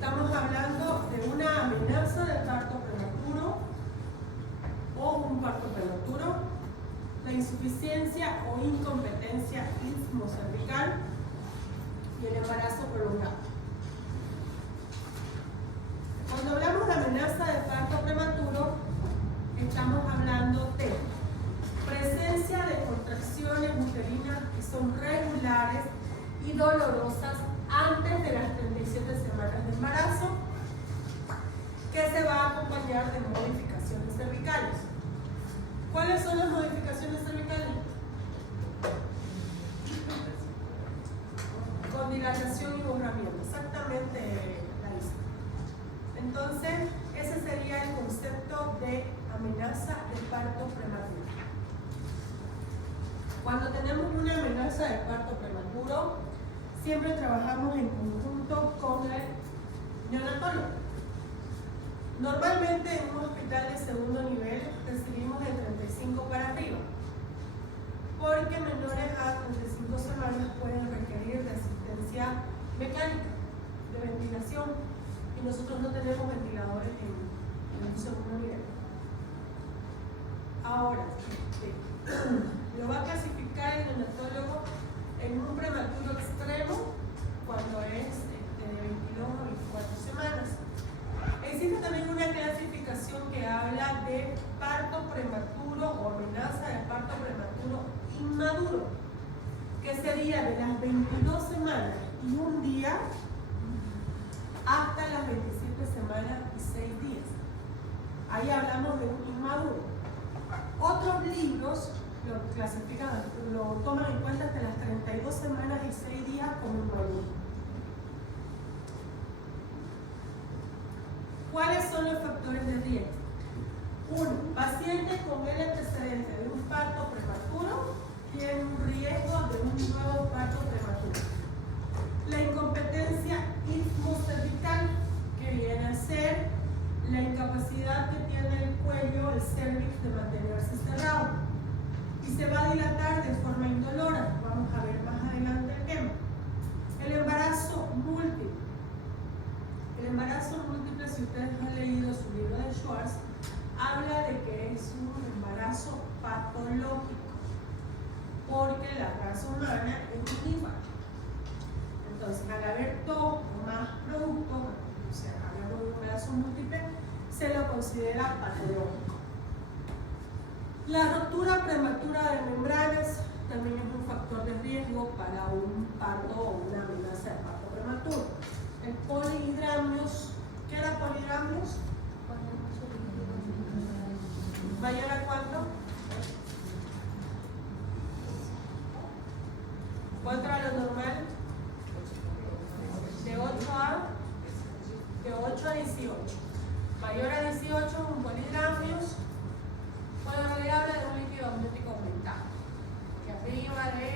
estamos hablando de una amenaza de parto prematuro o un parto prematuro, la insuficiencia o incompetencia istmocervical y el embarazo prolongado. Cuando hablamos de amenaza de parto prematuro, estamos hablando de presencia de contracciones uterinas que son regulares y dolorosas antes de las 37 semanas de embarazo, que se va a acompañar de modificaciones cervicales. ¿Cuáles son las modificaciones cervicales? Con dilatación y borramiento, exactamente, Larisa. Entonces, ese sería el concepto de amenaza de parto prematuro. Cuando tenemos una amenaza de parto prematuro, siempre trabajamos en conjunto con el neonatólogo. Normalmente en un hospital de segundo nivel recibimos de 35 para arriba, porque menores a 35 semanas pueden requerir de asistencia mecánica, de ventilación, y nosotros no tenemos ventiladores en un segundo nivel. Ahora, lo va a clasificar el neonatólogo en un prematuro extremo cuando es de 22 a 24 semanas. Existe también una clasificación que habla de parto prematuro o amenaza de parto prematuro inmaduro, que sería de las 22 semanas y un día hasta las 27 semanas y 6 días. Ahí hablamos de un inmaduro. Otros libros lo clasifican, lo toman en cuenta hasta las 32 semanas y 6 días como inmaduro. ¿Cuáles son los factores de riesgo? 1. Pacientes con el antecedente de un parto prematuro tienen un riesgo de un nuevo parto prematuro. La incompetencia istmocervical, que viene a ser la incapacidad que tiene el cuello, el cervix, de mantenerse cerrado y se va a dilatar de forma indolora. Vamos a ver más adelante el tema. El embarazo múltiple. El embarazo múltiple, si ustedes han leído su libro de Schwartz, habla de que es un embarazo patológico, porque la raza humana es omnívora. Entonces, al haber dos o más productos, o sea, hablando de un embarazo múltiple, se lo considera patológico. La rotura prematura de membranas también es un factor de riesgo para un parto o una amenaza de parto prematuro. El polihidramios, ¿qué era polihidramios? ¿Mayor a cuánto? ¿Cuánto era lo normal? De 8 a 18. Mayor a 18, un polihidramios. Bueno, en realidad habla de un líquido amniótico aumentado, que arriba de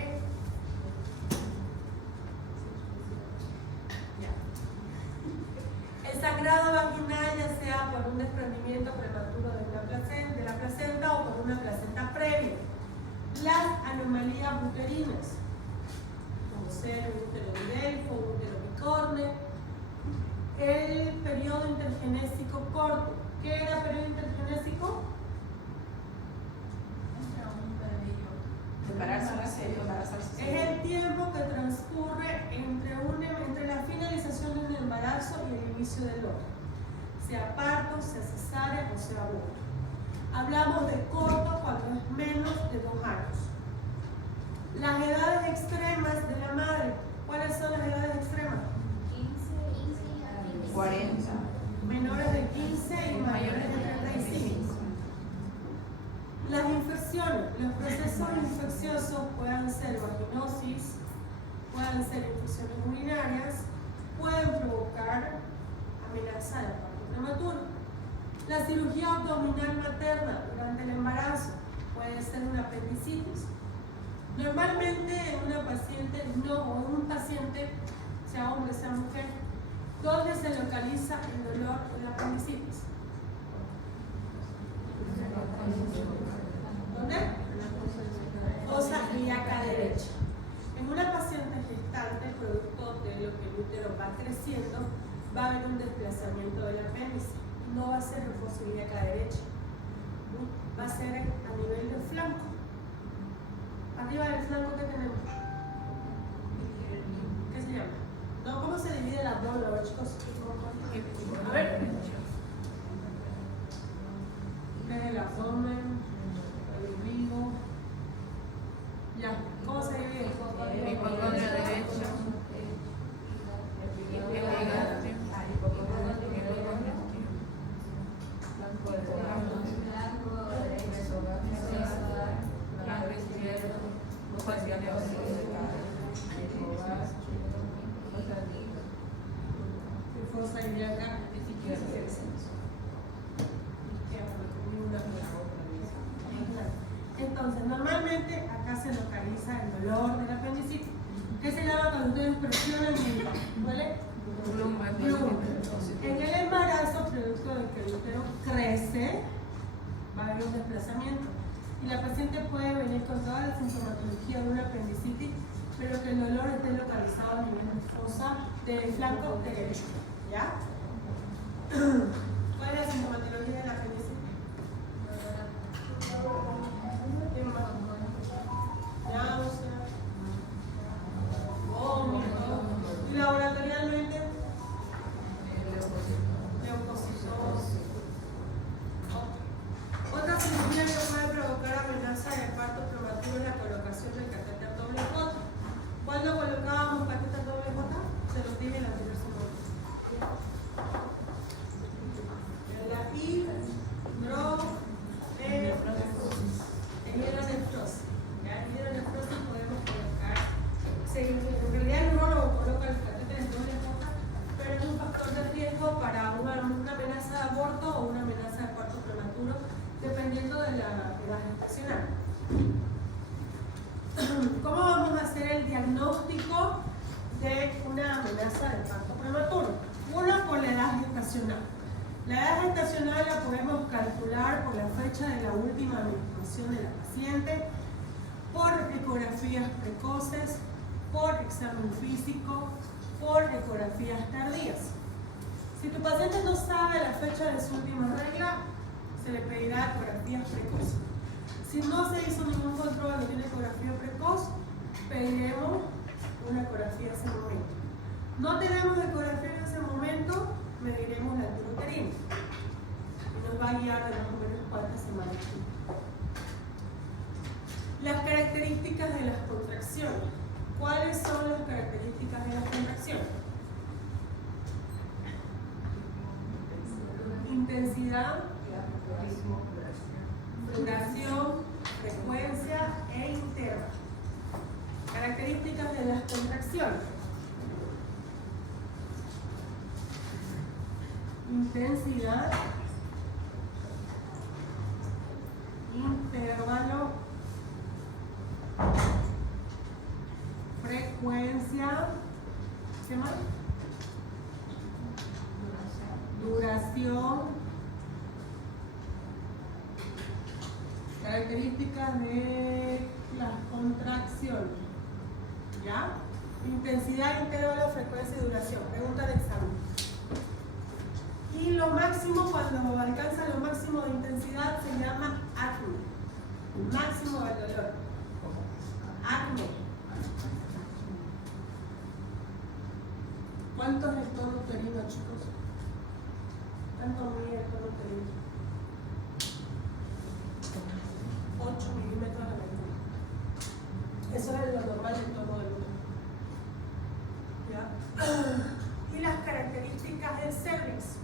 el sangrado vaginal, ya sea por un desprendimiento prematuro de la placenta o por una placenta previa. Las anomalías uterinas, como ser un útero de Delfo, un útero bicorne. El periodo intergenésico corto. ¿Qué era periodo intergenésico? Es el tiempo que transcurre entre la finalización de un embarazo y el inicio del otro, sea parto, sea cesárea o sea aborto. Hablamos de corto cuando es menos de 2 años. Las edades extremas de la madre. ¿Cuáles son las edades extremas? 40. Menores de 15 y mayores de 35. Las infecciones, los procesos infecciosos pueden ser vaginosis, pueden ser infecciones urinarias, pueden provocar amenaza de parto prematuro. La cirugía abdominal materna durante el embarazo puede ser una apendicitis. Normalmente en una paciente, o en un paciente, sea hombre, sea mujer, ¿dónde se localiza el dolor de la apendicitis? ¿Dónde? Fosa ilíaca derecha. En una paciente gestante, producto de lo que el útero va creciendo, va a haber un desplazamiento del apéndice. No va a ser el foso ilíaca derecha, va a ser a nivel del flanco. Arriba del flanco, ¿qué tenemos? ¿Qué se llama? No, ¿cómo se divide el abdomen? A ver, chicos. A ver. Es el abdomen, el ombligo. Ya, ¿cómo se divide? Hipocondrio derecho. Fosa ilíaca. Entonces, normalmente acá se localiza el dolor del apendicitis. ¿Qué se llama cuando ustedes presionan y duele? Lumbar. En el embarazo, producto de que el útero crece, va a haber un desplazamiento. Y la paciente puede venir con toda la sintomatología de una apendicitis, pero que el dolor esté localizado a nivel de fosa del flanco derecho. ¿Ya? ¿Cuál es la sintomatología de la apendicitis? ¿Qué más? Náusea, vómito. ¿Y laboratorialmente? Leucocitosis. Otra cirugía que puede provocar amenaza de parto prematuro es la colocación del catéter doble J. ¿Cuándo colocábamos catéter doble J? Se los dije en la anterior semana. Hidronefrosis. En hidronefrosis podemos colocar, en realidad el neurólogo coloca el catéter en doble J, pero es un factor de riesgo para una amenaza de aborto o una amenaza de parto prematuro, dependiendo de la edad gestacional. ¿Cómo vamos a hacer el diagnóstico de una amenaza de parto prematuro? Uno, por la edad gestacional. La edad gestacional la podemos calcular por la fecha de la última menstruación de la paciente, por ecografías precoces, por examen físico, por ecografías tardías. Si tu paciente no sabe la fecha de su última regla, se le pedirá ecografías precoces. Si no se hizo ningún control ni tiene ecografía precoz, pediremos una ecografía en ese momento. No tenemos ecografía en ese momento, mediremos la altura uterina y nos va a guiar de más o menos cuántas semanas. Las características de las contracciones. ¿Cuáles son las características de las contracciones? Intensidad, duración, frecuencia e intervalo. Características de las contracciones. Intensidad, intervalo, frecuencia, ¿qué más? Duración, características de las contracciones, ¿ya? Intensidad, intervalo, frecuencia y duración. Pregunta de examen. Y lo máximo, cuando alcanza lo máximo de intensidad, se llama acme. Máximo del dolor. Acme. ¿Cuánto es el tono uterino, chicos? ¿Cuánto mide el tono uterino? 8 milímetros a la altura. Eso es lo normal del tono del útero. ¿Ya? Y las características del cervix.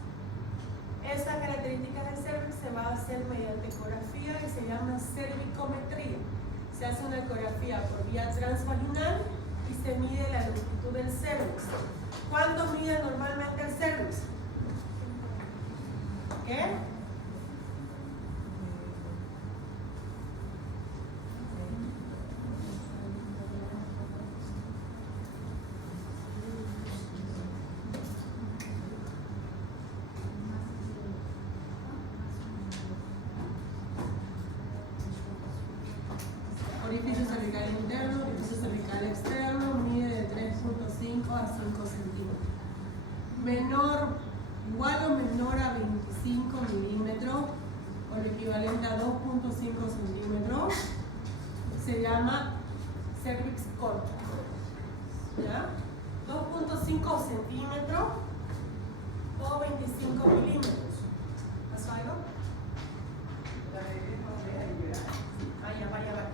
Esas características del cervix se va a hacer mediante ecografía y se llama cervicometría. Se hace una ecografía por vía transvaginal y se mide la longitud del cervix. ¿Cuánto mide normalmente el cervix? ¿Qué? Orificio cervical interno, orificio cervical externo, mide de 3.5 a 5 centímetros. menor, igual o menor a 25 milímetros o lo equivalente a 2.5 centímetros, se llama cervix corta. ¿Ya? 2.5 centímetros o 25 milímetros. ¿Pasó algo? Vaya, vaya, vaya.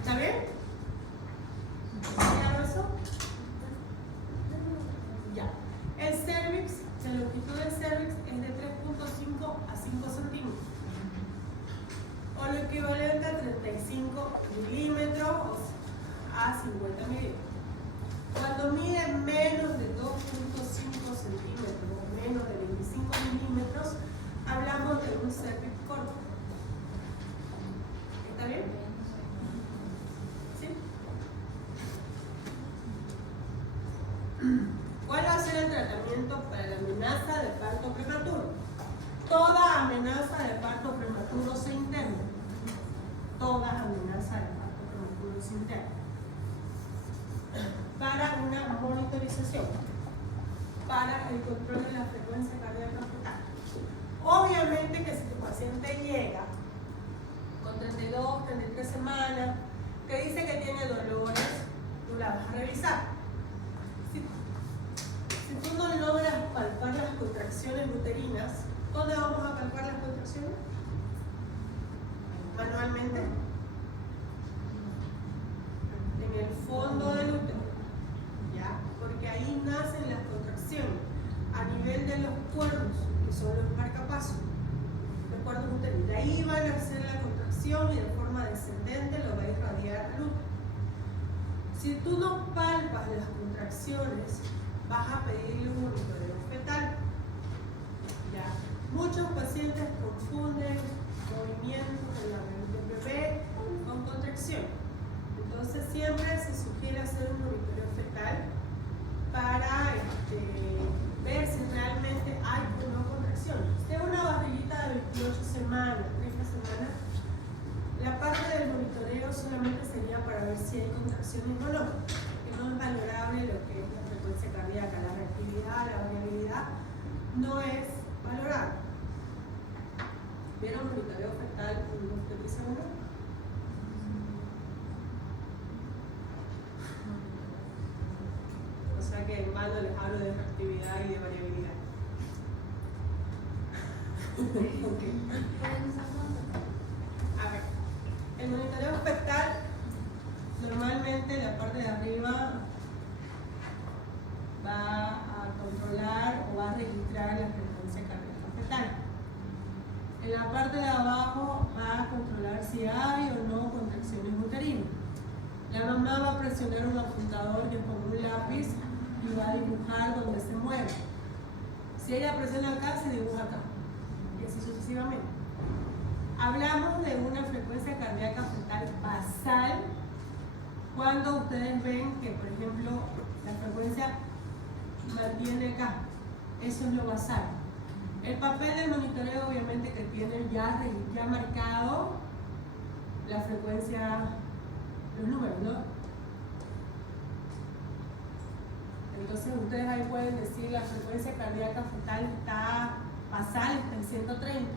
¿Está bien? ¿Claro eso? Ya. El cervix, la longitud del cervix es de 3.5 a 5 centímetros. O lo equivalente a 35 milímetros a 50 milímetros. Cuando mide menos de 2.5 centímetros o menos de 25 milímetros, hablamos de un cervix corto. ¿Está bien? ¿Sí? ¿Cuál va a ser el tratamiento para la amenaza de parto prematuro? Toda amenaza de parto prematuro se interna. Toda amenaza de parto prematuro se interna. Para una monitorización, para el control de la frecuencia cardíaca fetal. Obviamente que si tu paciente llega con 32, 33 semanas, que dice que tiene dolores, tú la vas a revisar. Si tú no logras palpar las contracciones uterinas, ¿dónde vamos a palpar las contracciones? Manualmente. En el fondo del útero. ¿Ya? Porque ahí nacen las contracciones. A nivel de los cuernos, que son los marcapasos. Los cuernos uterinos. De ahí van a hacer la contracción y de forma descendente lo va a irradiar al útero. Si tú no palpas las contracciones, vas a pedirle un monitoreo fetal. ¿Ya? Muchos pacientes confunden movimientos del bebé con contracción. Entonces siempre se sugiere hacer un monitoreo fetal para ver si realmente hay o no contracción. Si es una barriguita de 28 semanas, 30 semanas, la parte del monitoreo solamente sería para ver si hay contracciones o no. Que no es valorable lo que es la frecuencia cardíaca, la reactividad, la variabilidad, no es valorable. ¿Vieron monitoreo fetal en obstetricia menor? O sea que en vano les hablo de reactividad y de variabilidad. Okay. A ver, el monitoreo fetal, normalmente la parte de arriba va a controlar o va a registrar la frecuencia cardíaca fetal. En la parte de abajo va a controlar si hay o no contracciones uterinas. La mamá va a presionar un apuntador que es como un lápiz y va a dibujar donde se mueve. Si ella presiona acá, se dibuja acá. Y así sucesivamente. Hablamos de una frecuencia cardíaca fetal basal cuando ustedes ven que, por ejemplo, la frecuencia mantiene acá. Eso es lo basal. El papel del monitoreo obviamente que tiene ya marcado la frecuencia, los números, ¿no? Entonces ustedes ahí pueden decir la frecuencia cardíaca fetal está basal, está en 130.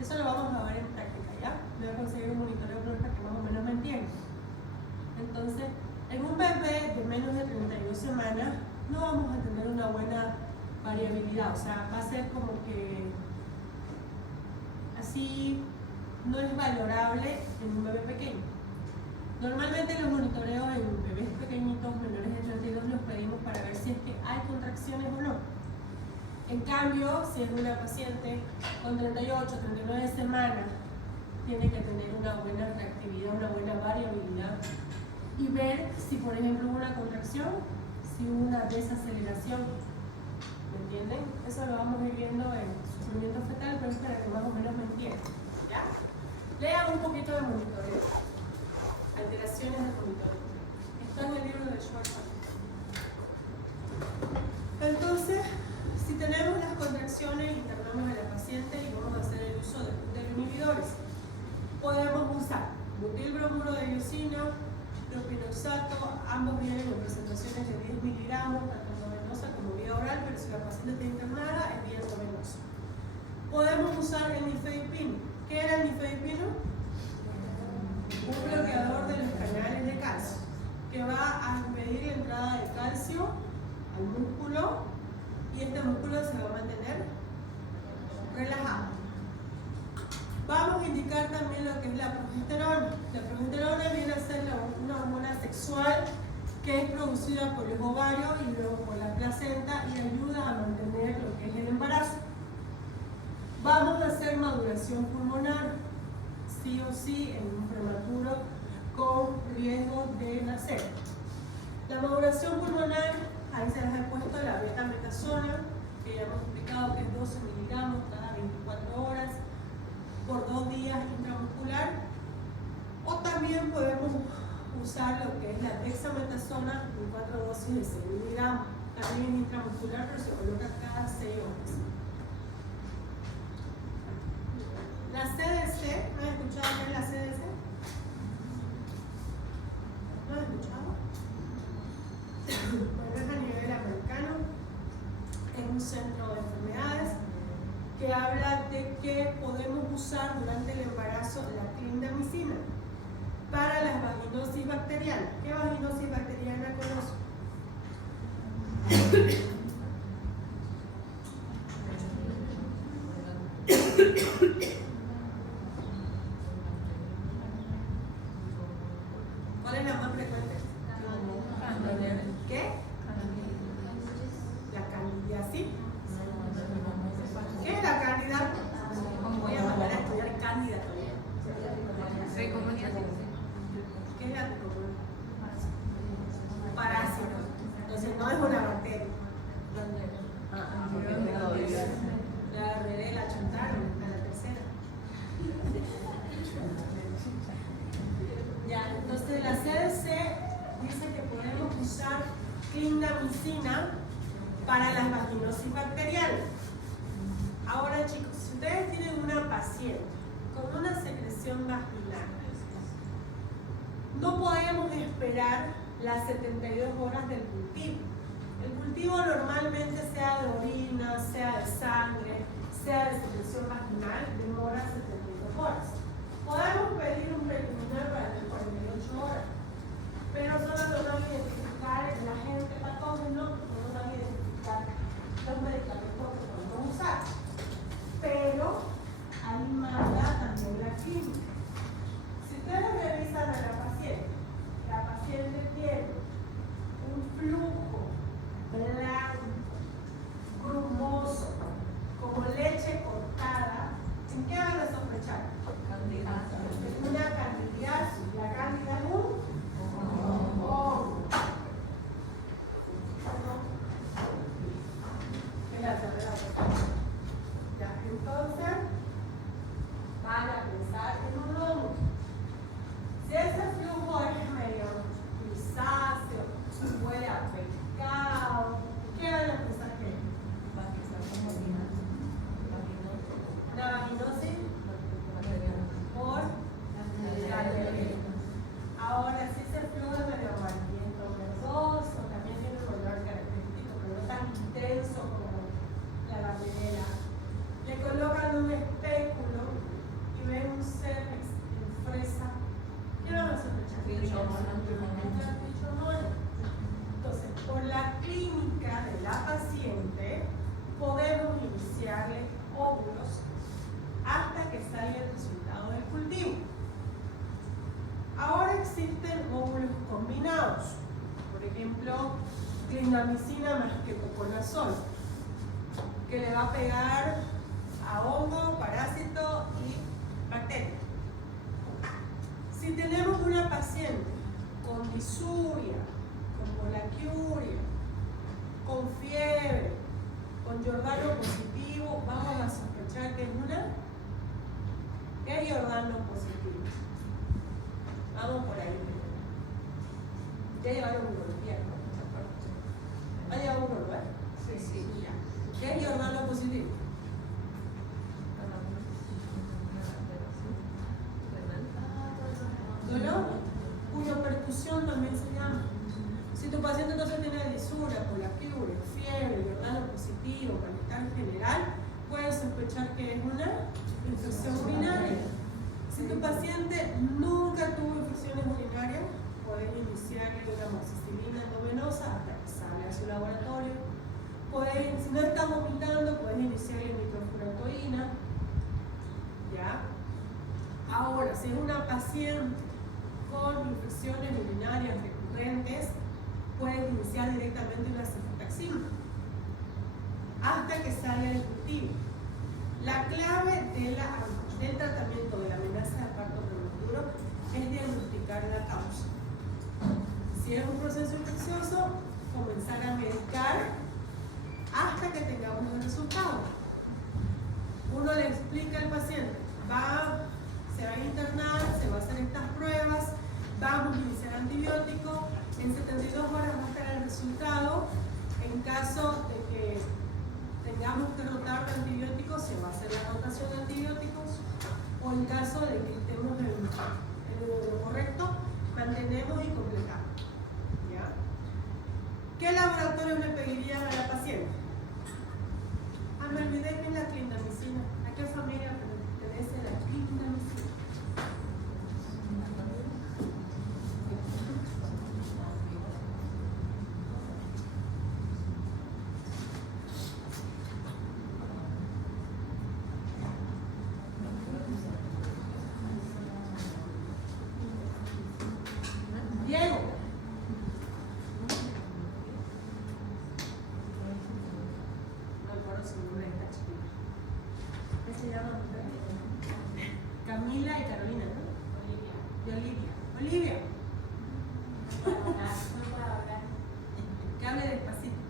Eso lo vamos a ver en práctica, ¿ya? Voy a conseguir un monitoreo para que más o menos me entiendan. Entonces, en un bebé de menos de 32 semanas no vamos a tener una buena variabilidad, o sea, va a ser como que así no es valorable en un bebé pequeño. Normalmente los monitoreos en bebés pequeñitos menores de 32 los pedimos para ver si es que hay contracciones o no. En cambio, si es una paciente con 38, 39 semanas, tiene que tener una buena reactividad, una buena variabilidad y ver si, por ejemplo, hubo una contracción, si hubo una desaceleración. ¿Me entienden? Eso lo vamos a ir viendo en sufrimiento fetal, pero es para que más o menos me entiendan. ¿Ya? Lean un poquito de monitoreo. Alteraciones de monitoreo. Está en el libro de Schwarzman. Entonces, si tenemos las contracciones, internamos a la paciente y vamos a hacer el uso de inhibidores. Podemos usar butilbromuro de iosina, propinoxato, ambos vienen si la paciente está internada, es vía endovenosa. Podemos usar el nifedipino. ¿Qué era el nifedipino? Un bloqueador de los canales de calcio, que va a impedir la entrada de calcio al músculo y este músculo se va a mantener relajado. Vamos a indicar también lo que es la progesterona. La progesterona viene a ser una hormona sexual que es producida por los ovarios y luego por la placenta y ayuda a mantener lo que es el embarazo. Vamos a hacer maduración pulmonar, sí o sí, en un prematuro con riesgo de nacer. La maduración pulmonar, ahí se les ha puesto la betametasona, que ya hemos explicado que es 12 miligramos cada 24 horas por 2 días intramuscular. O también podemos usar lo que es la dexametasona en 4 dosis de 6 miligramos, también intramuscular, pero se coloca cada 6 horas. La CDC, ¿no has escuchado qué es la CDC? ¿No has escuchado? Bueno, es a nivel americano, es un centro de enfermedades que habla de que podemos usar durante el embarazo la clindamicina para las vaginosis bacterianas. ¿Qué vaginosis bacteriana conozco? ¿Cuál es la más frecuente? ¿Qué? La candidiasis. ¿Qué es la cándida? Voy a mandar a estudiar cándida todavía. ¿Qué es la tricomonas? Parásito. Entonces no es una bacteria. La agarré, la chuntaron a la tercera. Ya, entonces la CDC dice que podemos usar clindamicina para las vaginosis bacterianas. Ahora chicos, si ustedes tienen una paciente con una secreción vaginal, no podemos esperar las 72 horas del cultivo. El cultivo normalmente sea de orina, sea de sangre, sea de secreción vaginal, demora 72 horas. Podemos pedir un preliminar para las 48 horas, pero solo nos van a identificar el agente patógeno, no nos van a identificar los medicamentos que podemos usar. Pero ahí manda también la clínica. Si ustedes revisan a la paciente tiene un flujo blanco, grumoso, como leche cortada, ¿en qué van a sospechar? Una candidiasis. La cándida es un hongo. ¿Qué es la tercera? Ya, entonces van a pensar en un hongo. Si ese flujo es medio grisáceo, huele a pescado, ¿qué van a pensar que es? La vaginosis por bacteria. Ahora, si ese flujo es medio amarillento, verdoso, también tiene un color característico, pero no tan intenso como la bacteria. Le colocan un espéculo y ven un cernex en fresa. ¿Qué van a sospechar? Entonces, por la clínica de la paciente, podemos iniciarle óvulos hasta que salga el resultado del cultivo. Ahora existen óvulos combinados, por ejemplo, clindamicina más ketoconazol, que le va a pegar a hongo, parásito y bacteria. Si tenemos una paciente con disuria, con polaquiuria, con fiebre, con Giordano positivo, vamos a sospechar que es una. ¿Qué es Giordano positivo? Vamos por ahí. Ya llevaron uno el viernes, ¿no? ¿Ha llevado uno, no? Sí. Ya. ¿Qué es Giordano positivo? ¿Dolor? Cuyo percusión también se llama. Si tu paciente entonces tiene disuria, comezura, colaquiure, fiebre, verdano positivo, malestar general, puedes sospechar que es una infección urinaria. Si tu paciente nunca tuvo infecciones urinarias, puedes iniciarle una amoxicilina endovenosa hasta que sale a su laboratorio. Si no está vomitando, puedes iniciarle nitrofurantoína. ¿Ya? Ahora, si es una paciente con infecciones urinarias recurrentes, puedes iniciar directamente una cefotaxima hasta que salga el cultivo. La clave del tratamiento de la amenaza de parto prematuro es diagnosticar la causa. Si es un proceso infeccioso, comenzar a medicar hasta que tengamos el resultado. Uno le explica al paciente, se va a internar, se va a hacer estas pruebas, vamos a iniciar antibiótico, en 72 horas va a estar el resultado. En caso de que tengamos que rotar de antibióticos, se va a hacer la rotación de antibióticos, o en caso de que estemos en lo correcto, mantenemos y completamos. ¿Ya? ¿Qué laboratorio le pedirían a la paciente? Me olvidé que es la clindamicina. ¿A qué familia pertenece la clindamicina? Diego. Se llama Camila y Carolina, ¿no? Olivia. Y Olivia. Olivia. No puedo hablar. Que hable despacito.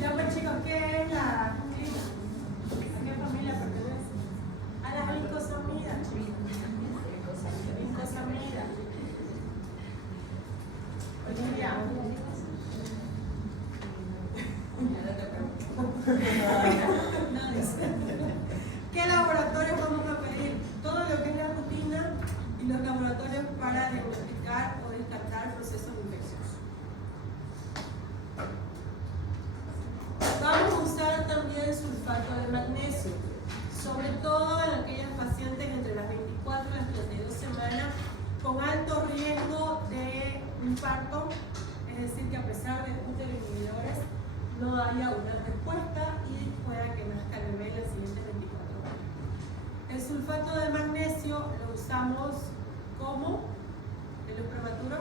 Ya pues chicos, ¿qué es la clima? ¿A qué familia pertenece? A las lincosamidas. Lincosamidas. Olivia. ¿Qué laboratorios vamos a pedir? Todo lo que es la rutina y los laboratorios para diagnosticar o descartar procesos infecciosos. Vamos a usar también sulfato de magnesio, sobre todo en aquellas pacientes entre las 24 y las 32 semanas con alto riesgo de infarto, es decir, que a pesar de útero inhibidores no haya una respuesta y pueda que nazca el bebé en las siguientes 24 horas. El sulfato de magnesio lo usamos como en los prematuros.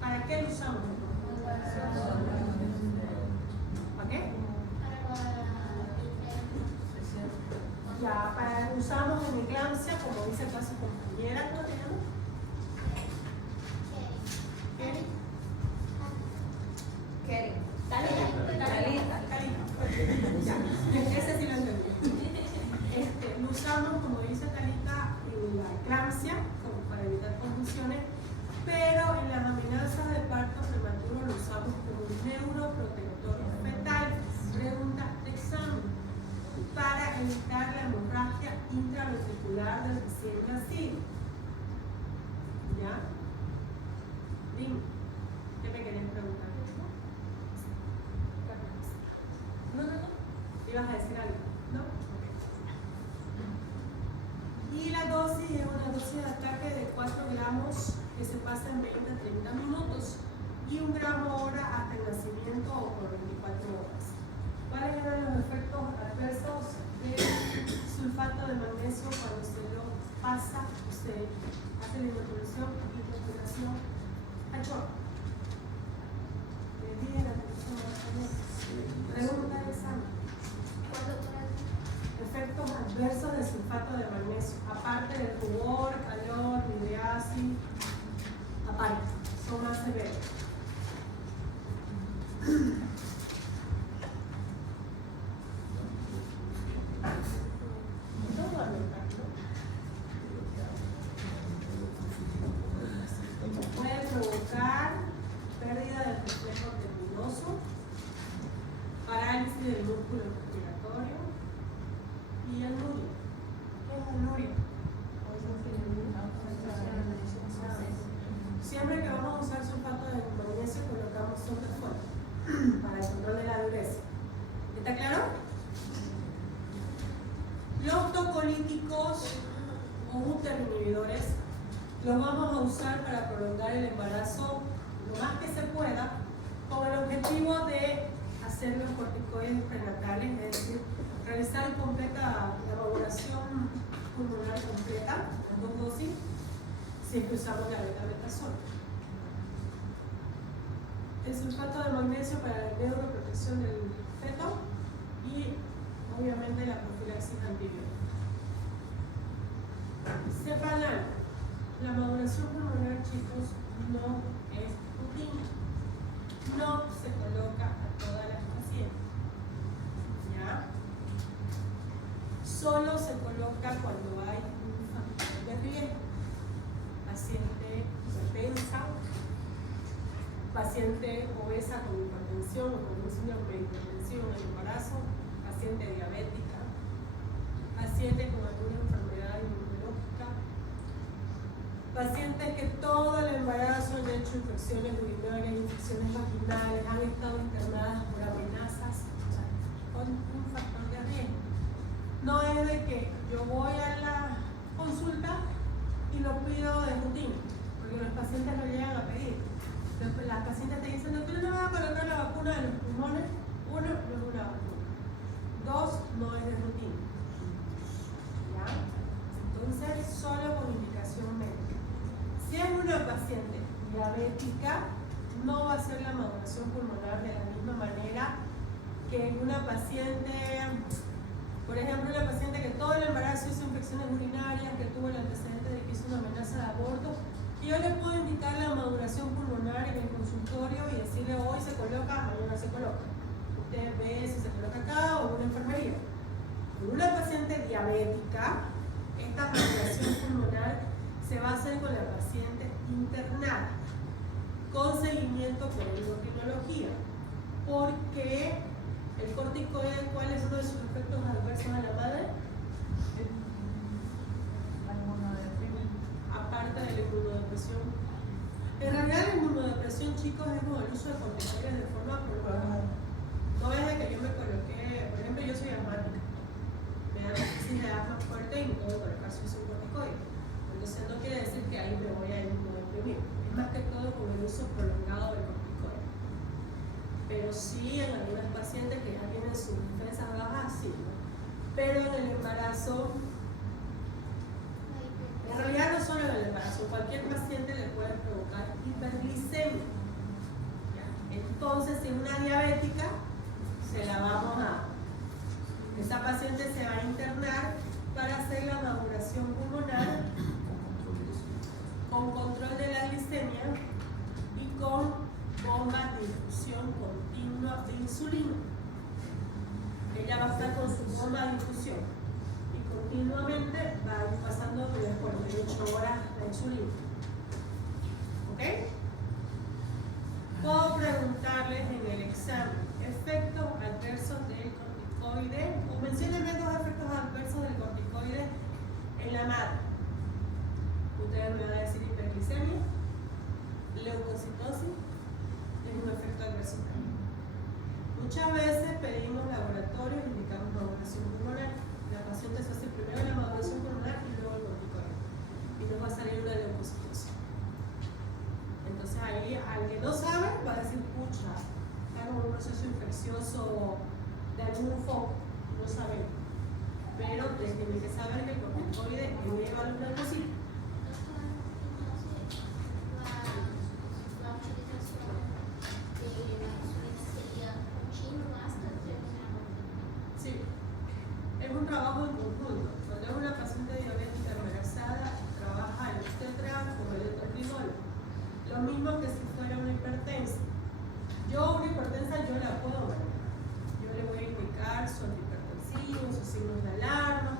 ¿Para qué lo usamos? ¿Para qué? Ya, usamos en eclampsia, como dice acá su compañera. ¿Cómo te llamas? ¿Qué? Talita. Ese sí lo entendí. Lo usamos, como dice Talita, en la eclampsia, como para evitar confusiones, pero en las amenazas de parto prematuro lo usamos como un neuroprotector fetal. Pregunta de examen. Para evitar la hemorragia intraventricular del recién nacido. ¿Ya? Dime, ¿qué me querías preguntar? No. ¿Ibas a decir algo? ¿No? Okay. Y la dosis es una dosis de ataque de 4 gramos que se pasa en 20 a 30 minutos y 1 gramo hora hasta el nacimiento o por 24 horas. ¿Cuáles eran los efectos adversos del sulfato de magnesio cuando se lo pasa, se hace la inoculación y inoculación a chorro? ¿Le dije la atención a la pregunta de examen? Efectos adversos del sulfato de magnesio, aparte del rubor, calor, midriasis, aparte, son más severos. Puede provocar pérdida del reflejo terminoso, parálisis del músculo respiratorio y anuria. ¿Qué es anuria? Siempre que vamos a usar sulfato de magnesio y colocamos sobre fuera para el control de la dureza. ¿Está claro? Los tocolíticos o útero inhibidores los vamos a usar para prolongar el embarazo lo más que se pueda, con el objetivo de hacer los corticoides prenatales, es decir, realizar completa la valoración pulmonar completa, las 2 dosis, si es que usamos la betabetasol. El sulfato de magnesio para la neuroprotección del feto y obviamente la profilaxis antibiótica. Sepan algo, la maduración pulmonar, chicos, no es rutina, no se coloca a todas las pacientes, ¿ya? Solo se coloca cuando hay un factor de riesgo, paciente hipertensa, paciente obesa con hipertensión o con un síndrome de hipertensión en el embarazo, paciente diabética, paciente con alguna enfermedad inmunológica, pacientes que todo el embarazo han hecho infecciones urinarias, infecciones vaginales, han estado internadas por amenazas, o sea, con un factor de riesgo. No es de que yo voy a la consulta y lo pido de rutina, porque los pacientes lo llegan a pedir. Entonces, las pacientes te dicen, doctor, no me va a colocar la vacuna de los pulmones. 1, no es una vacuna. 2, no es de rutina. ¿Ya? Entonces, solo con indicación médica. Si es una paciente diabética, no va a ser la maduración pulmonar de la misma manera que una paciente, por ejemplo, una paciente que todo el embarazo hizo infecciones urinarias, que tuvo el antecedente de que hizo una amenaza de aborto, y yo le puedo indicar la maduración pulmonar en el consultorio y decirle hoy se coloca, mañana se coloca. Usted ve si se coloca acá o en una enfermería. En una paciente diabética, esta maduración pulmonar se va a hacer con la paciente internada, con seguimiento por endocrinología, porque el corticoide, ¿cuál es uno de sus efectos adversos a la madre? Aparte de la inmunodepresión. En realidad la inmunodepresión, chicos, es como el uso de corticoides de forma prolongada. No es de que yo me coloqué, por ejemplo, yo soy asmática, me da una crisis de asma fuerte y me puedo colocar si uso un corticoide. Entonces no quiere decir que ahí me voy a inmunodeprimir. Es más que todo con el uso prolongado del corticoide. Pero sí en algunas pacientes que ya tienen sus defensas bajas, sí. Pero en el embarazo, en realidad no solo en el embarazo, cualquier paciente le puede provocar hiperglicemia. Entonces, si es una diabética, se la vamos a... Esa paciente se va a internar para hacer la maduración pulmonar con control de la glicemia y con bombas de infusión continua de insulina. Ella va a estar con su bomba de infusión y continuamente va a ir pasando de las 48 horas la insulina. ¿Ok? Puedo preguntarles en el examen efectos adversos del corticoide, o menciónenme 2 efectos adversos del corticoide en la madre. Ustedes me van a decir hiperglicemia, leucocitosis, es un efecto adverso también. Muchas veces pedimos laboratorios y indicamos maduración pulmonar. La paciente se hace primero la maduración pulmonar y luego el corticoide. Y nos va a salir una leucocitosis. Entonces ahí, al que no sabe, va a decir, pucha, está como un proceso infeccioso de algún foco, no sabemos. Pero tiene que saber que el corticoide eleva los leucocitos. Sí, es un trabajo en conjunto. Cuando es una paciente diabética embarazada, trabaja el obstetra con el endocrinólogo. Lo mismo que si fuera una hipertensa. Yo, una hipertensa, yo la puedo manejar. Yo le voy a indicar su antihipertensivo, sus signos de alarma,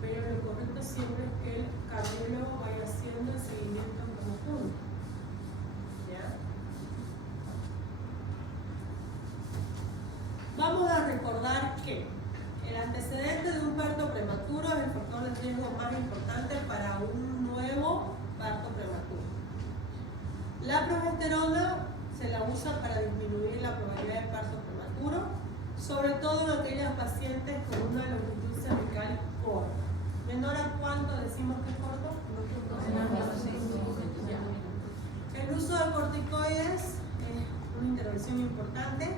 pero lo correcto siempre es que el cardiólogo vaya haciendo el seguimiento en conjunto. ¿Ya? Vamos a recordar que el antecedente de un parto prematuro es el factor de riesgo más importante para un nuevo parto prematuro. La progesterona se la usa para disminuir la probabilidad de parto prematuro, sobre todo en aquellas pacientes con una longitud cervical corta. ¿Menor a cuánto decimos que es corto? El uso de corticoides es una intervención importante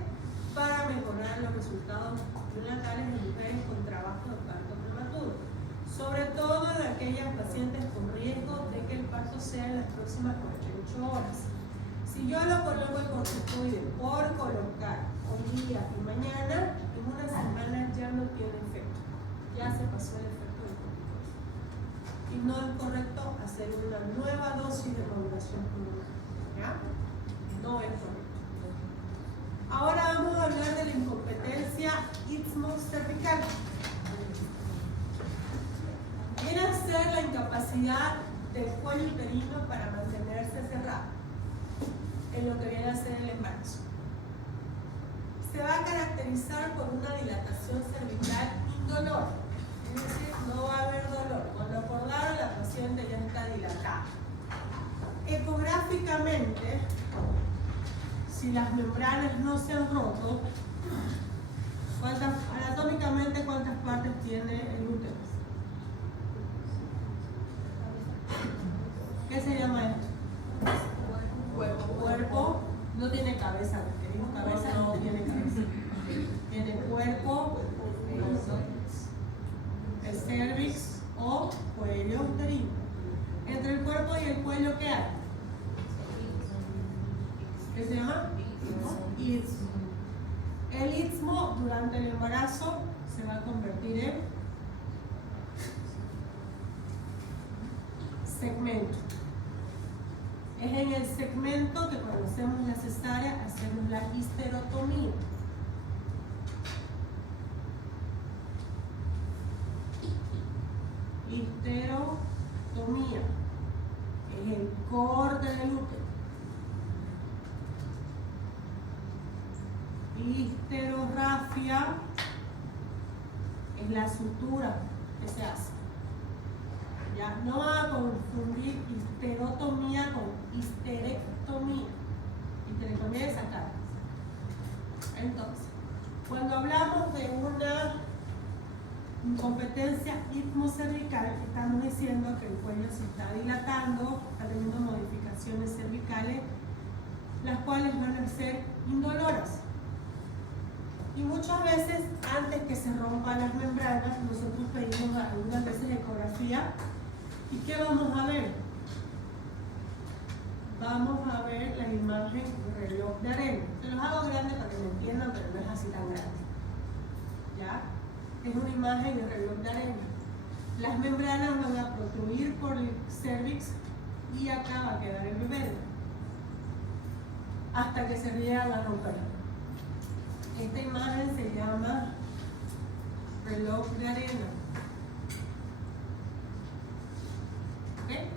para mejorar los resultados neonatales en mujeres con trabajo de parto prematuro, sobre todo en aquellas pacientes con riesgo de que el parto sea en las próximas 48 horas. Si yo lo coloco el corticoide por colocar hoy día y mañana, en una semana ya no tiene efecto, ya se pasó el efecto del corticoide. Y no es correcto hacer una nueva dosis de maduración pulmonar, ¿ya? No es correcto. Ahora vamos a hablar de la incompetencia istmo-cervical. Viene a ser la incapacidad del cuello uterino para mantenerse cerrado en lo que viene a ser el embarazo. Se va a caracterizar por una dilatación cervical indolor, es decir, no va a haber dolor. Cuando acordaron, la paciente ya está dilatada. Ecográficamente, si las membranas no se han roto, anatómicamente, ¿cuántas partes tiene el útero? ¿Qué se llama esto? Cuerpo. No tiene cabeza, porque digo cabeza, no tiene cabeza. Tiene cuerpo, el cervix o cuello uterino. Entre el cuerpo y el cuello, ¿qué hay? ¿Qué se llama? Istmo. El istmo durante el embarazo se va a convertir en segmento. Es en el segmento que cuando hacemos la cesárea hacemos la histerotomía. Histerotomía es el corte del útero. Histerorrafia es la sutura que se hace. Ya no van a confundir histerotomía con histerectomía. Histerectomía es sacar. Entonces, cuando hablamos de una incompetencia istmocervical, estamos diciendo que el cuello se está dilatando, está teniendo modificaciones cervicales, las cuales van a ser indoloras. Y muchas veces, antes que se rompan las membranas, nosotros pedimos algunas veces ecografía. ¿Y qué vamos a ver? Vamos a ver la imagen reloj de arena. Se los hago grande para que me entiendan, pero no es así tan grande. ¿Ya? Es una imagen de reloj de arena. Las membranas van a protruir por el cervix y acá va a quedar el bebé. Hasta que se llegan a romper. Esta imagen se llama reloj de arena. ¿Okay?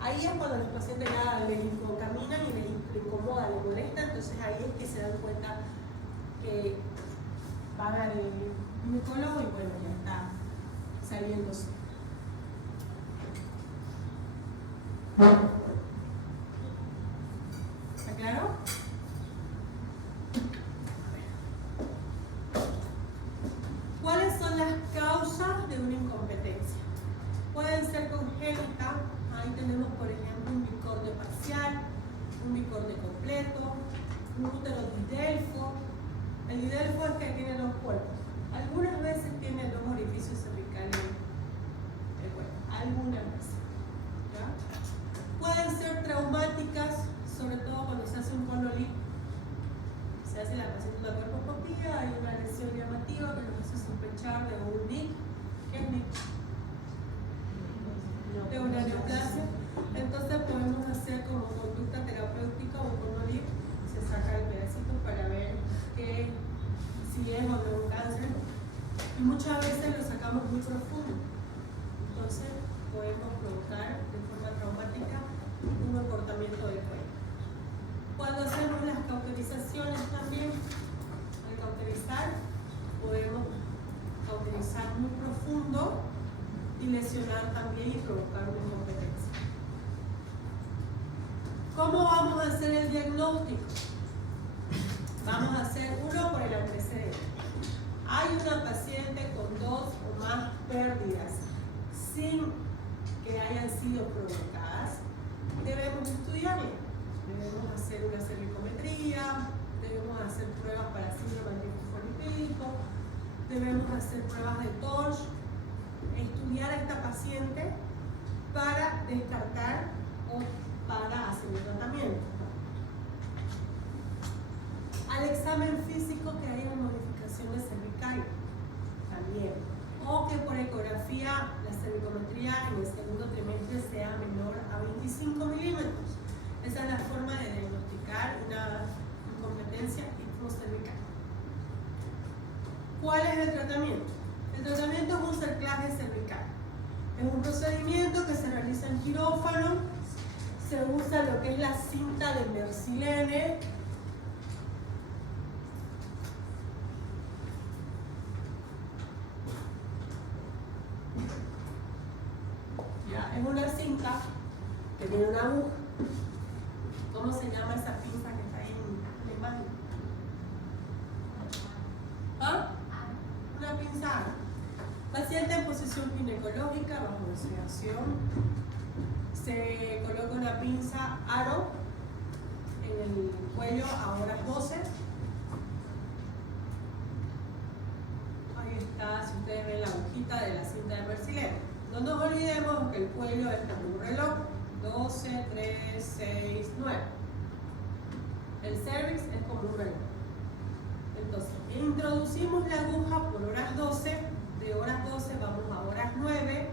Ahí es cuando los pacientes ya les caminan y les incomoda, les molesta, entonces ahí es que se dan cuenta que van al ginecólogo y bueno, ya está saliéndose. ¿Está claro? ¿Cuáles son las causas de una incompetencia? Pueden ser congénitas, ahí tenemos por ejemplo un bicordio parcial, un bicordio completo, un útero didelfo. El didelfo es que tiene dos cuerpos. Algunas veces tiene dos orificios cervicales el cuerpo, algunas veces. ¿Ya? Pueden ser traumáticas, sobre todo cuando se hace un conolit. Se hace la paciente una cuerposcopía, hay una lesión llamativa que nos hace sospechar de un NIC. ¿Qué es NIC? De una neoplasia. Entonces podemos hacer como conducta terapéutica un conolit, se saca el pedacito para ver si es o no un cáncer. Y muchas veces lo sacamos muy profundo. Entonces podemos provocar de forma traumática un acortamiento del cuello. Cuando hacemos las cauterizaciones también, al cauterizar, podemos cauterizar muy profundo y lesionar también y provocar una incompetencia. ¿Cómo vamos a hacer el diagnóstico? Vamos a hacer uno por el antecedente. Hay una paciente con 2 o más pérdidas sin que hayan sido provocadas, debemos estudiarla. Debemos hacer una cervicometría, debemos hacer pruebas para síndrome antifolipídico, debemos hacer pruebas de TORCH, estudiar a esta paciente para descartar o para hacer el tratamiento. Al examen físico que haya modificaciones cervicales también, o que por ecografía la cervicometría en el segundo trimestre sea menor a 25 milímetros. Esa es la forma de diagnosticar una incompetencia cervical. ¿Cuál es el tratamiento? El tratamiento es un cerclaje cervical. Es un procedimiento que se realiza en quirófano. Se usa lo que es la cinta de Mersilene. Es una cinta que tiene una aguja. ¿Cómo se llama esa pinza que está ahí en la imagen? ¿Ah? Una pinza. Paciente en posición ginecológica bajo observación. Se coloca una pinza aro en el cuello a horas 12. Ahí está, si ustedes ven la agujita de la cinta de Mersilene. No nos olvidemos que el cuello es como un reloj, 12, 3, 6, 9. El cervix es como un reloj. Entonces, introducimos la aguja por horas 12, de horas 12 vamos a horas 9,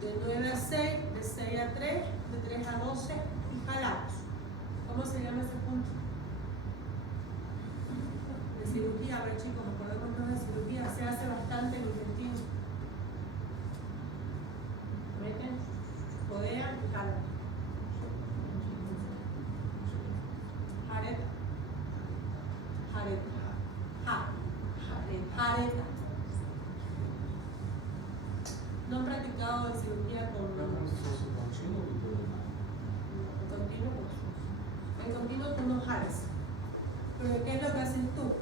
de 9 a 6, de 6 a 3, de 3 a 12 y jalamos. ¿Cómo se llama ese punto? De cirugía, a ver chicos, acordémonos de cirugía, se hace bastante en el intestino. Meten, codean y jalan. Jareta. Jareta. Jareta. ¿No han practicado en cirugía con continuo? En continuo tú no jalas. Pero ¿qué es lo que haces tú?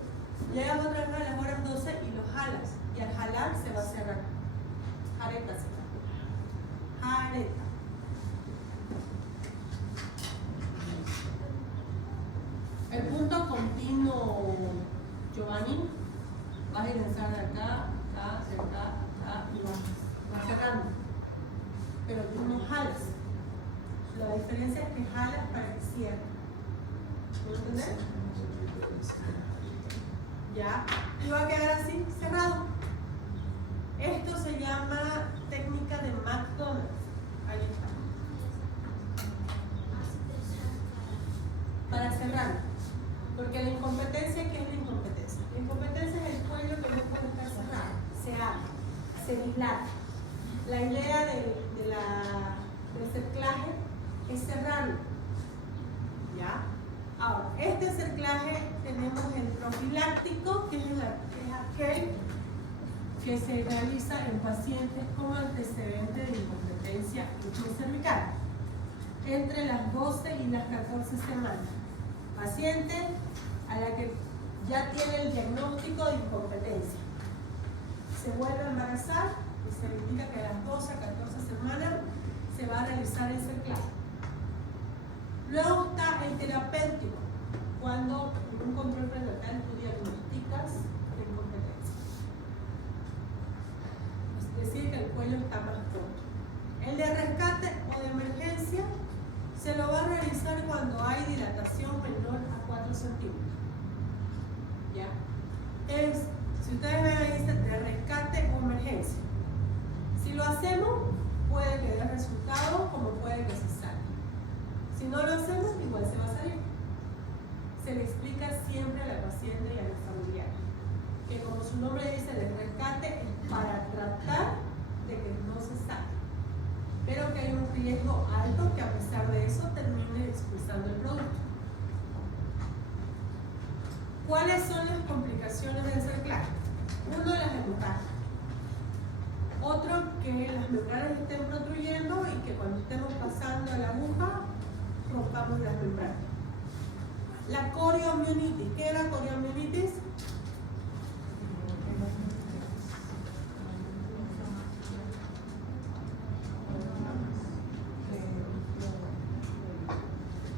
Llegas otra vez a las horas 12 y lo jalas. Y al jalar se va a cerrar. Jareta se llama. Jareta. El punto continuo, Giovanni, vas a ingresar de acá, acá, y vas cerrando. Pero tú no jalas. La diferencia es que jalas para que cierre. ¿Me entiendes? Ya. Y va a quedar así, cerrado. Esto se llama técnica de McDonald's. Ahí está. Para cerrar. Porque la incompetencia, ¿qué es la incompetencia? La incompetencia es el cuello que no puede estar cerrado. Se abre, se dislata. La idea del cerclaje es cerrarlo. ¿Ya? Ahora, este cerclaje tenemos el profiláctico, que es aquel que se realiza en pacientes con antecedente de incompetencia cervical entre las 12 y las 14 semanas. Paciente a la que ya tiene el diagnóstico de incompetencia. Se vuelve a embarazar y se le indica que a las 12 a 14 semanas se va a realizar el cerclaje. Luego está el terapéutico, cuando en un control prenatal tú diagnosticas la incompetencia. Es decir, que el cuello está más corto. El de rescate o de emergencia se lo va a realizar cuando hay dilatación menor a 4 centímetros. ¿Ya? Si ustedes ven ahí dice de rescate o emergencia. Si lo hacemos, puede que dé resultado como puede que se salga. Si no lo hacemos, igual se va a salir. Se le explica siempre a la paciente y a los familiares que, como su nombre dice, el rescate es para tratar de que no se salga, pero que hay un riesgo alto que a pesar de eso termine expulsando el producto. ¿Cuáles son las complicaciones del cerclaje? Uno, las hemorragias. Otro, que las membranas estén protruyendo y que cuando estemos pasando la aguja rompamos las membranas. La coriomionitis. ¿Qué es la coriomionitis?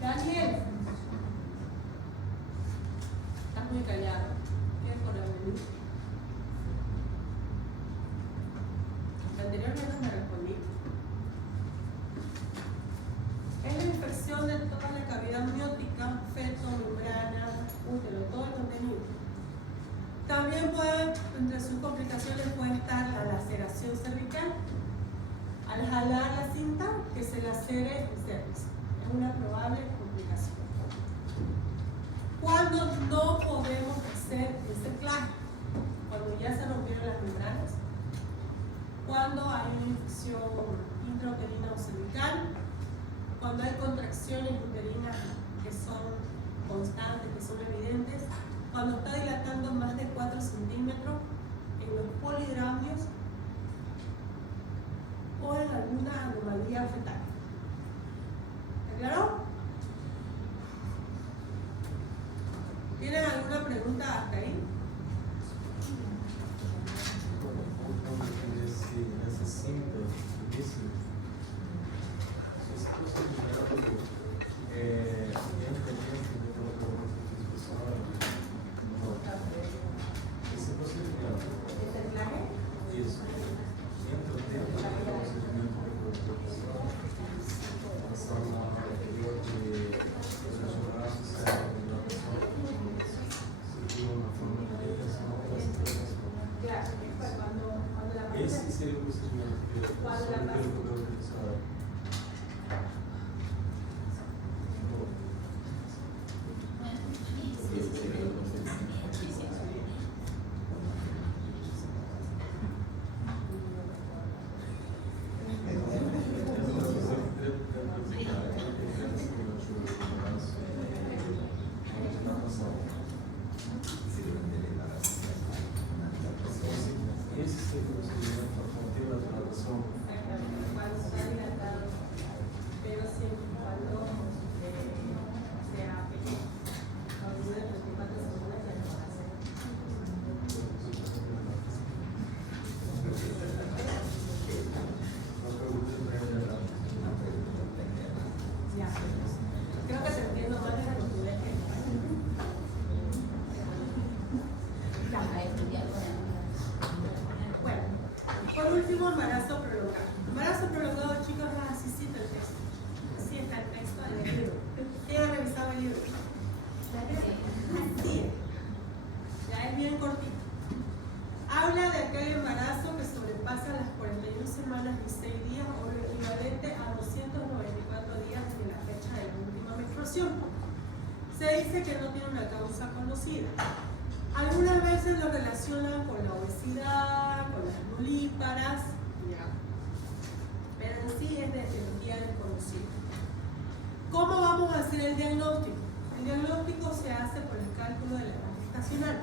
Daniel. Estás muy callado. ¿Qué es coriomionitis? Anteriormente me respondí. Es la infección de toda la cavidad amniótica, feto, membrana, útero, todo el contenido. También puede, entre sus complicaciones puede estar la laceración cervical. Al jalar la cinta, que se lacere el cervix. Es una probable complicación. ¿Cuándo no podemos hacer ese claje? Cuando ya se rompieron las membranas. Cuando hay una infección intrauterina o cervical. Cuando hay contracciones uterinas que son constantes, que son evidentes, cuando está dilatando más de 4 centímetros en los polidramios o en alguna anomalía fetal. ¿Está claro? ¿Tienen alguna pregunta hasta ahí? Esse seria o procedimento que eu Por último, embarazo prolongado. Embarazo prolongado, chicos, así cita el texto. Así está el texto del libro. ¿Quién ha revisado el libro? Así es. Ya es bien cortito. Habla de aquel embarazo que sobrepasa las 41 semanas y 6 días o lo equivalente a 294 días desde la fecha de la última menstruación. Se dice que no tiene una causa conocida. Algunas veces lo relacionan con la obesidad, con las nulíparas, pero en sí es de etiología desconocida. ¿Cómo vamos a hacer el diagnóstico? El diagnóstico se hace por el cálculo de la edad gestacional.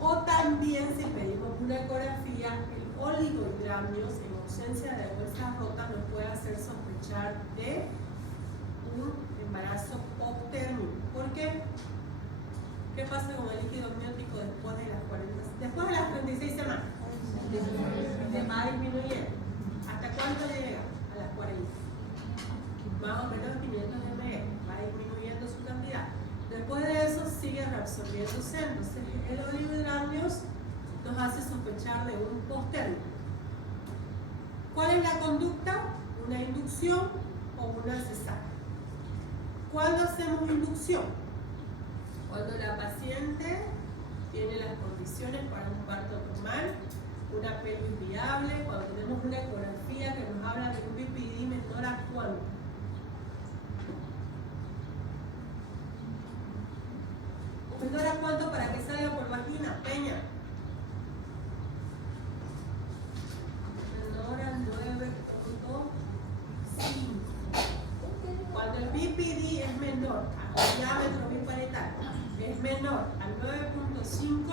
O también, si pedimos una ecografía, el oligohidramios en ausencia de bolsas rotas nos puede hacer sospechar de un embarazo obtérmico. ¿Por qué? ¿Qué pasa con el líquido amniótico después de las 36 semanas? Va disminuyendo. ¿Hasta cuánto llega? A las 40. Más o menos 500 ml. Va disminuyendo su cantidad. Después de eso sigue reabsorbiéndose. Entonces el oligohidramios nos hace sospechar de un postérmico. ¿Cuál es la conducta? Una inducción o una cesárea. ¿Cuándo hacemos inducción? Cuando la paciente tiene las condiciones para un parto normal, una pelvis viable, cuando tenemos una ecografía que nos habla de un BPD menor a cuánto. ¿Menor a cuánto para que salga por vagina? Peña. Menor a 9.5. Cuando el BPD es menor al diámetro biparietal, es menor al 9.5,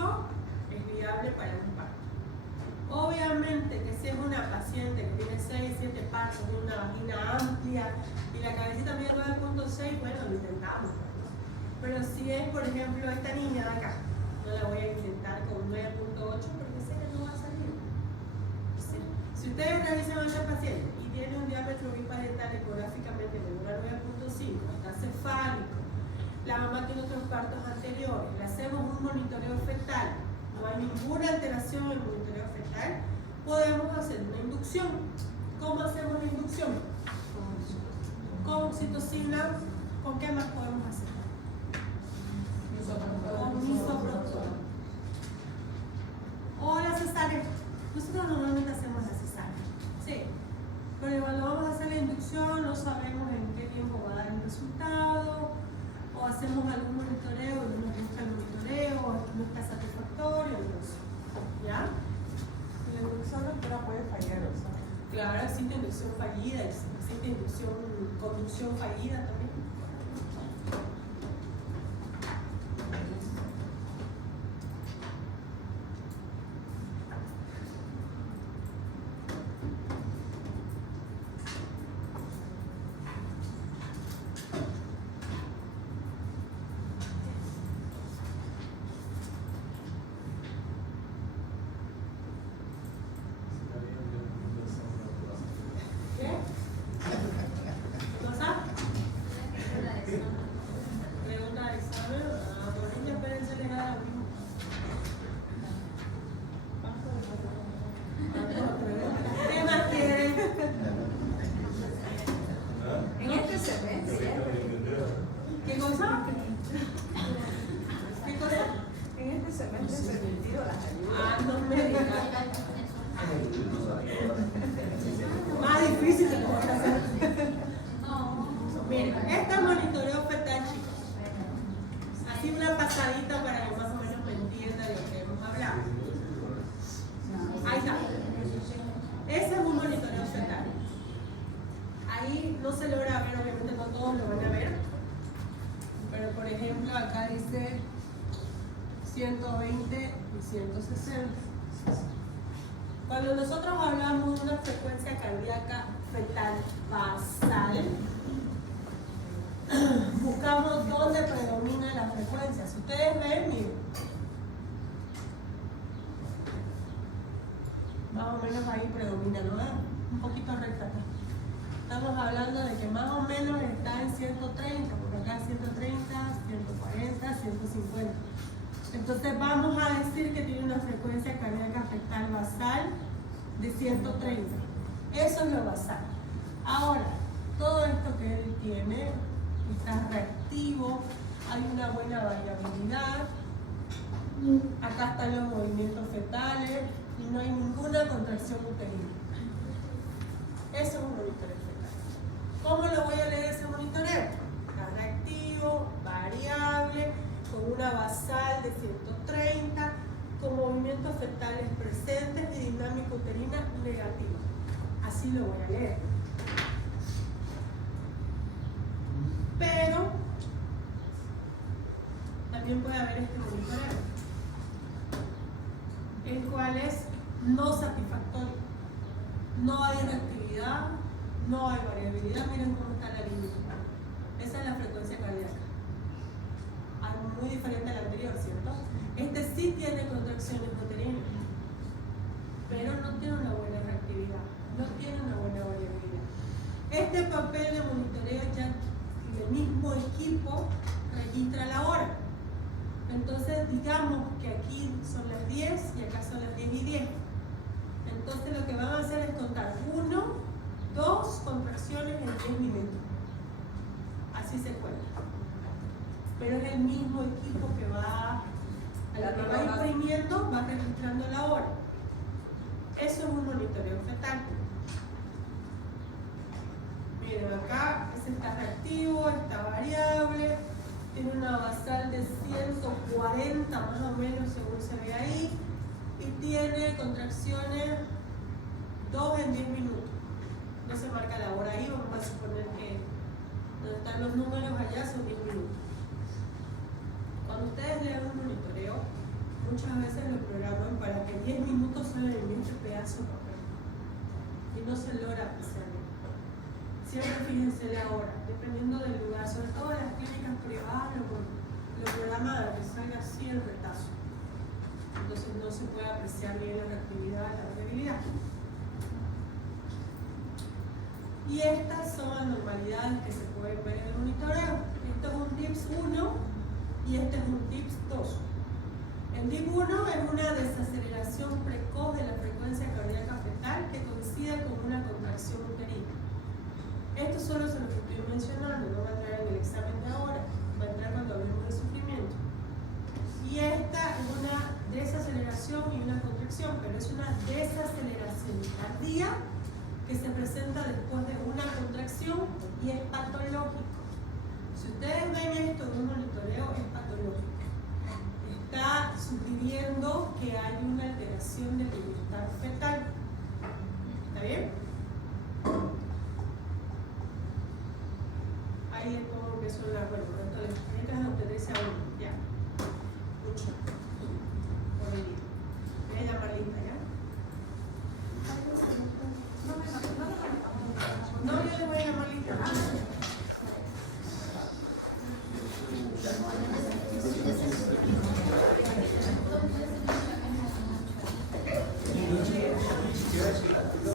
es viable para un parto. Obviamente que si es una paciente que tiene 6, 7 partos, tiene una vagina amplia y la cabecita mide 9.6, bueno, lo intentamos, ¿no? Pero si es, por ejemplo, esta niña de acá, no la voy a intentar con 9.8 porque sé que no va a salir. ¿Sí? Si ustedes revisan a esta paciente y tiene un diámetro biparietal ecográficamente menor a 9.5, está cefálico, la mamá tiene otros partos anteriores, le hacemos un monitoreo fetal, no hay ninguna alteración en el monitoreo fetal, podemos hacer una inducción. ¿Cómo hacemos la inducción? Con oxitocina. ¿Con qué más podemos hacer? Con misoprostol. O la cesárea. Nosotros normalmente hacemos la cesárea. Sí. Pero igual vamos a hacer la inducción, no sabemos en qué tiempo va a dar el resultado, o hacemos algún monitoreo y no nos gusta el monitoreo, o aquí no está satisfactorio, no sé. ¿Ya? La inducción doctora puede fallar, o sea. Claro, existe inducción fallida, existe inducción, conducción fallida también. No se logra ver, obviamente no todos lo van a ver, pero por ejemplo acá dice 120 y 160. Cuando nosotros hablamos de una frecuencia cardíaca fetal basal, buscamos dónde predomina la frecuencia. Si ustedes ven, miren, más o menos ahí predomina, ¿no? Un poquito recta acá. Estamos hablando de que más o menos está en 130, porque acá 130, 140, 150. Entonces vamos a decir que tiene una frecuencia cardíaca fetal basal de 130. Eso es lo basal. Ahora, todo esto que él tiene está reactivo, hay una buena variabilidad, acá están los movimientos fetales y no hay ninguna contracción uterina. Eso es un monitoreo fetal. ¿Cómo lo voy a leer ese monitoreo? Está reactivo, variable, con una basal de 130, con movimientos fetales presentes y dinámica uterina negativa. Así lo voy a leer. Pero también puede haber este monitoreo, el cual es no satisfactorio. No hay reactividad, no hay variabilidad. Miren cómo está la línea. Esa es la frecuencia cardíaca. Muy diferente al anterior, ¿cierto? Este sí tiene contracciones uterinas, pero no tiene una buena reactividad, no tiene una buena variabilidad. Este papel de monitoreo ya el mismo equipo registra la hora. Entonces digamos que aquí son las 10 y acá son las 10 y 10. Entonces lo que van a hacer es contar 1, 2 contracciones en 10 minutos. Así se cuenta. Pero es el mismo equipo que va, a la que va imprimiendo, va registrando la hora. Eso es un monitoreo fetal. Miren acá, ese está reactivo, está variable, tiene una basal de 140 más o menos según se ve ahí, y tiene contracciones 2 en 10 minutos. No se marca la hora ahí, vamos a suponer que donde están los números allá son 10 minutos. Cuando ustedes lean un monitoreo, muchas veces lo programan para que 10 minutos solo envíe este pedazo de papel y no se logra apreciar bien. Siempre fíjense la hora, dependiendo del lugar, sobre todo en las clínicas privadas lo programan a que salga así el retazo. Entonces no se puede apreciar bien la reactividad, la variabilidad. Y estas son anormalidades que se pueden ver en el monitoreo. Esto es un DIPS 1 y este es un DIPS 2. El DIP 1 es una desaceleración precoz de la frecuencia cardíaca fetal que coincide con una contracción uterina. Esto solo se lo estoy mencionando, no va a entrar en el examen de ahora, va a entrar cuando hablemos de sufrimiento. Y esta es una desaceleración y una contracción, pero es una desaceleración tardía que se presenta después de una contracción y es patológico. Si ustedes ven esto en un monitoreo, es patológico. Está sugiriendo que hay una alteración del bienestar fetal. ¿Está bien? Ahí les pongo que son las, bueno, esto les explica de obtenerse a uno. Ya. Mucho.